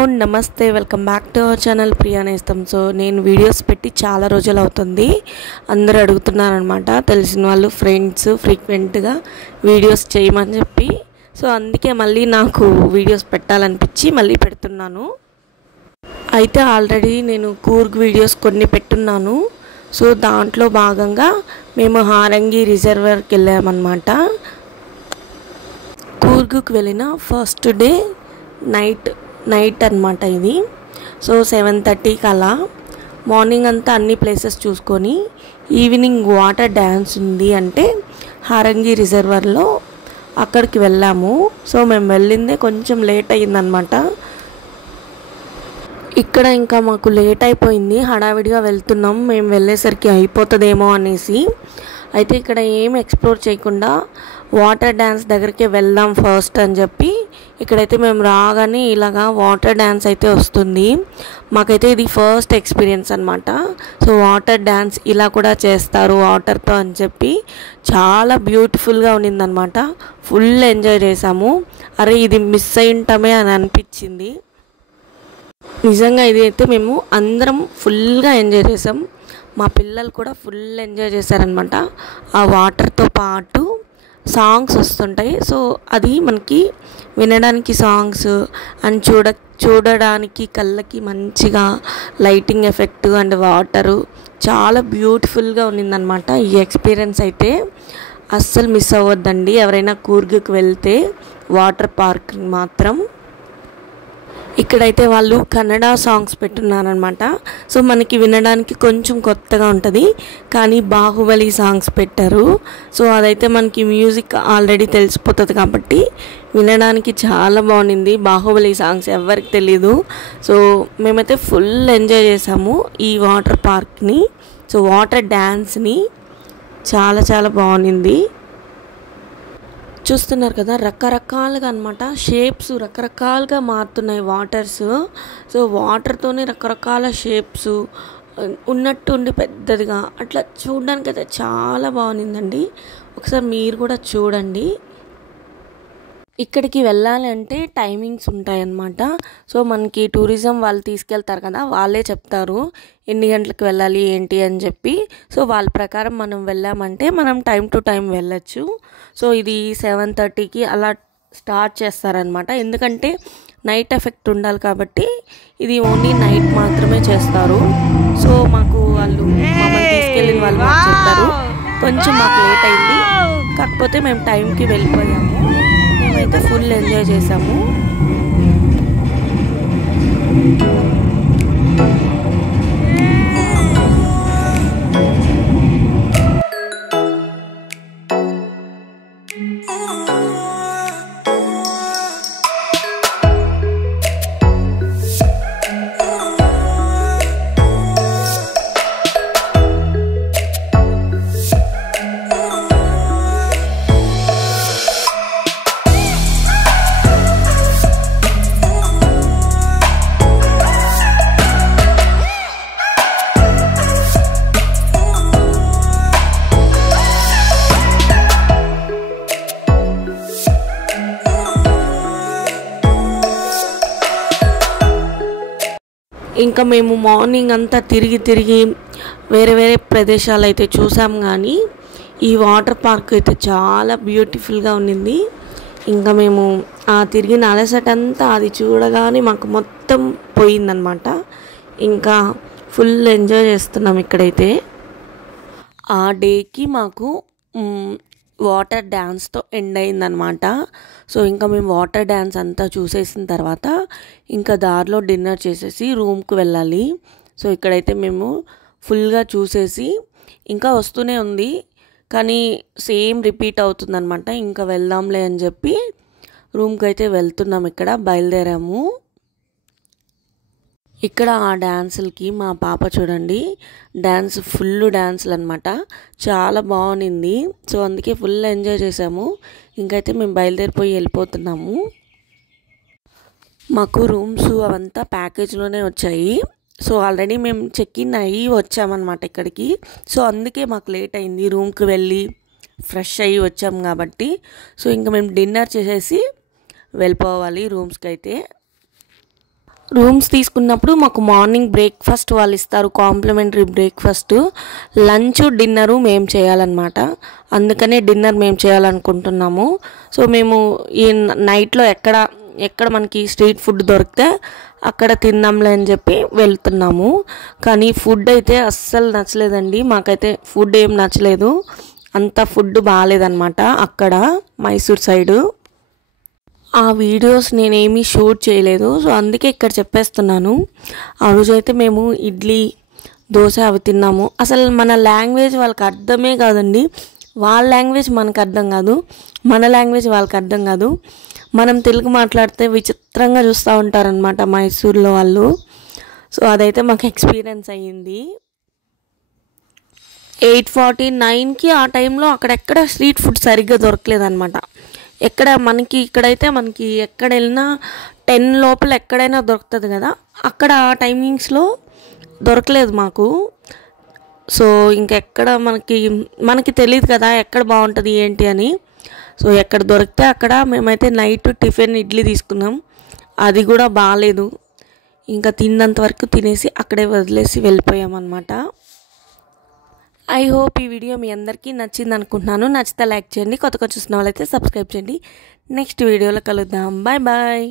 Hello నమస్తే welcome back to our channel Priya నేస్తం. So నేను వీడియోస్ పెట్టి చాలా రోజులు అవుతుంది. అందరూ అడుగుతున్నారనమాట, తెలిసిన వాళ్ళు ఫ్రెండ్స్ ఫ్రీక్వెంట్గా వీడియోస్ చేయమని చెప్పి. సో అందుకే మళ్ళీ నాకు వీడియోస్ పెట్టాలనిపించి మళ్ళీ పెడుతున్నాను. అయితే ఆల్రెడీ నేను కూర్గ్ వీడియోస్ కొన్ని పెట్టున్నాను. సో దాంట్లో భాగంగా మేము హారంగి రిజర్వర్కి వెళ్ళామన్నమాట. కూర్గ్కి వెళ్ళిన ఫస్ట్ డే నైట్ అన్నమాట ఇది. సో 7:30కి అలా మార్నింగ్ అంతా అన్ని ప్లేసెస్ చూసుకొని ఈవినింగ్ వాటర్ డ్యాన్స్ ఉంది అంటే హారంగి రిజర్వర్లో అక్కడికి వెళ్ళాము. సో మేము వెళ్ళిందే కొంచెం లేట్ అయ్యిందనమాట. ఇక్కడ ఇంకా మాకు లేట్ అయిపోయింది, హడావిడిగా వెళ్తున్నాం, మేము వెళ్ళేసరికి అయిపోతుందేమో అనేసి. అయితే ఇక్కడ ఏం ఎక్స్ప్లోర్ చేయకుండా వాటర్ డ్యాన్స్ దగ్గరికి వెళ్దాం ఫస్ట్ అని చెప్పి ఇక్కడైతే మేము రాగానే ఇలాగా వాటర్ డ్యాన్స్ అయితే వస్తుంది. మాకైతే ఇది ఫస్ట్ ఎక్స్పీరియన్స్ అనమాట. సో వాటర్ డ్యాన్స్ ఇలా కూడా చేస్తారు వాటర్తో అని చెప్పి చాలా బ్యూటిఫుల్గా ఉన్నిందనమాట. ఫుల్ ఎంజాయ్ చేసాము. అరే ఇది మిస్ అయింటామే అని అనిపించింది. నిజంగా ఇది అయితే మేము అందరం ఫుల్గా ఎంజాయ్ చేసాం. మా పిల్లలు కూడా ఫుల్ ఎంజాయ్ చేశారనమాట. ఆ వాటర్తో పాటు సాంగ్స్ వస్తుంటాయి. సో అది మనకి వినడానికి సాంగ్స్ అండ్ చూడడానికి కళ్ళకి మంచిగా లైటింగ్ ఎఫెక్ట్ అండ్ వాటరు చాలా బ్యూటిఫుల్గా ఉన్నిందనమాట. ఈ ఎక్స్పీరియన్స్ అయితే అస్సలు మిస్ అవ్వద్దండి ఎవరైనా కూర్గ్కి వెళ్తే వాటర్ పార్క్ మాత్రం. ఇక్కడైతే వాళ్ళు కన్నడ సాంగ్స్ పెట్టున్నారనమాట. సో మనకి వినడానికి కొంచెం కొత్తగా ఉంటుంది, కానీ బాహుబలి సాంగ్స్ పెట్టారు. సో అదైతే మనకి మ్యూజిక్ ఆల్రెడీ తెలిసిపోతుంది కాబట్టి వినడానికి చాలా బాగుంది. బాహుబలి సాంగ్స్ ఎవరికి తెలీదు. సో మేమైతే ఫుల్ ఎంజాయ్ చేసాము ఈ వాటర్ పార్క్ని. సో వాటర్ డ్యాన్స్ని చాలా చాలా బాగుంది. చూస్తున్నారు కదా, రకరకాలుగా అనమాట షేప్స్ రకరకాలుగా మారుతున్నాయి వాటర్స్. సో వాటర్తోనే రకరకాల షేప్స్ ఉన్నట్టు ఉండి పెద్దదిగా అట్లా చూడడానికి అయితే చాలా బాగుందండి. ఒకసారి మీరు కూడా చూడండి. ఇక్కడికి వెళ్ళాలి అంటే టైమింగ్స్ ఉంటాయన్నమాట. సో మనకి టూరిజం వాళ్ళు తీసుకెళ్తారు కదా, వాళ్ళే చెప్తారు ఎన్ని గంటలకు వెళ్ళాలి ఏంటి అని చెప్పి. సో వాళ్ళ ప్రకారం మనం వెళ్ళామంటే మనం టైం టు టైం వెళ్ళచ్చు. సో ఇది 7:30కి అలా స్టార్ట్ చేస్తారనమాట. ఎందుకంటే నైట్ ఎఫెక్ట్ ఉండాలి కాబట్టి ఇది ఓన్లీ నైట్ మాత్రమే చేస్తారు. సో మాకు వాళ్ళు మమ్మల్ని తీసుకెళ్ళిన వాళ్ళు మాకు చెప్పారు. కొంచెం మాకు లేట్ అయింది, కాకపోతే మేము టైంకి వెళ్ళిపోయాము. మేమైతే ఫుల్ ఎంజాయ్ చేసాము. ఇంకా మేము మార్నింగ్ అంతా తిరిగి వేరే వేరే ప్రదేశాలు అయితే చూసాం, కానీ ఈ వాటర్ పార్క్ అయితే చాలా బ్యూటిఫుల్గా ఉన్నింది. ఇంకా మేము ఆ తిరిగిన అలసట అంతా అది చూడగానే మాకు మొత్తం పోయిందనమాట. ఇంకా ఫుల్ ఎంజాయ్ చేస్తున్నాం ఇక్కడైతే. ఆ డేకి మాకు వాటర్ డ్యాన్స్తో ఎండ్ అయిందనమాట. సో ఇంకా మేము వాటర్ డ్యాన్స్ అంతా చూసేసిన తర్వాత ఇంకా దారిలో డిన్నర్ చేసేసి రూమ్కి వెళ్ళాలి. సో ఇక్కడైతే మేము ఫుల్గా చూసేసి ఇంకా వస్తూనే ఉంది, కానీ సేమ్ రిపీట్ అవుతుందన్నమాట. ఇంకా వెళ్దాంలే అని చెప్పి రూమ్కి అయితే వెళ్తున్నాం. ఇక్కడ బయలుదేరాము. ఇక్కడ ఆ డ్యాన్సులకి మా పాప చూడండి ఫుల్ డ్యాన్సులు అనమాట, చాలా బాగుంది. సో అందుకే ఫుల్ ఎంజాయ్ చేసాము. ఇంకైతే మేము బయలుదేరిపోయి వెళ్ళిపోతున్నాము. మాకు రూమ్స్ అవంతా ప్యాకేజ్లోనే వచ్చాయి. సో ఆల్రెడీ మేము చెక్ ఇన్ అయ్యి వచ్చామన్నమాట ఇక్కడికి. సో అందుకే మాకు లేట్ అయింది, రూమ్కి వెళ్ళి ఫ్రెష్ అయ్యి వచ్చాము కాబట్టి. సో ఇంకా మేము డిన్నర్ చేసేసి వెళ్ళిపోవాలి రూమ్స్కి అయితే. రూమ్స్ తీసుకున్నప్పుడు మాకు మార్నింగ్ బ్రేక్ఫాస్ట్ వాళ్ళు ఇస్తారు, కాంప్లిమెంటరీ బ్రేక్ఫాస్ట్. లంచ్ డిన్నరు మేము చేయాలన్నమాట. అందుకనే డిన్నర్ మేము చేయాలనుకుంటున్నాము. సో మేము ఈ నైట్లో ఎక్కడ మనకి స్ట్రీట్ ఫుడ్ దొరికితే అక్కడ తిందాంలే అని చెప్పి వెళ్తున్నాము. కానీ ఫుడ్ అయితే అస్సలు నచ్చలేదండి. మాకైతే ఫుడ్ ఏం నచ్చలేదు, అంత ఫుడ్ బాగాలేదన్నమాట అక్కడ మైసూర్ సైడు. ఆ వీడియోస్ నేనేమీ షూట్ చేయలేదు, సో అందుకే ఇక్కడ చెప్పేస్తున్నాను. ఆ రోజైతే మేము ఇడ్లీ దోశ అవి తిన్నాము. అసలు మన లాంగ్వేజ్ వాళ్ళకి అర్థమే కాదండి. వాళ్ళ లాంగ్వేజ్ మనకు అర్థం కాదు, మన లాంగ్వేజ్ వాళ్ళకి అర్థం కాదు. మనం తెలుగు మాట్లాడితే విచిత్రంగా చూస్తూ ఉంటారనమాట మైసూర్లో వాళ్ళు. సో అదైతే మాకు ఎక్స్పీరియన్స్ అయ్యింది. 8:49కి ఆ టైంలో అక్కడెక్కడ స్ట్రీట్ ఫుడ్ సరిగ్గా దొరకలేదన్నమాట. ఇక్కడైతే మనకి ఎక్కడ వెళ్ళినా 10 లోపల ఎక్కడైనా దొరుకుతుంది కదా, అక్కడ టైమింగ్స్లో దొరకలేదు మాకు. సో ఇంకెక్కడ మనకి తెలియదు కదా ఎక్కడ బాగుంటుంది ఏంటి అని. సో ఎక్కడ దొరికితే అక్కడ మేమైతే నైట్ టిఫిన్ ఇడ్లీ తీసుకున్నాం, అది కూడా బాగాలేదు. ఇంకా తిన్నంత వరకు తినేసి అక్కడే వదిలేసి వెళ్ళిపోయామన్నమాట. ఐ హోప్ ఈ వీడియో మీ అందరికీ నచ్చింది అనుకుంటున్నాను. నచ్చితే లైక్ చేయండి, కొత్తగా చూసిన వాళ్ళైతే సబ్స్క్రైబ్ చేయండి. నెక్స్ట్ వీడియోలో కలుద్దాం. Bye bye.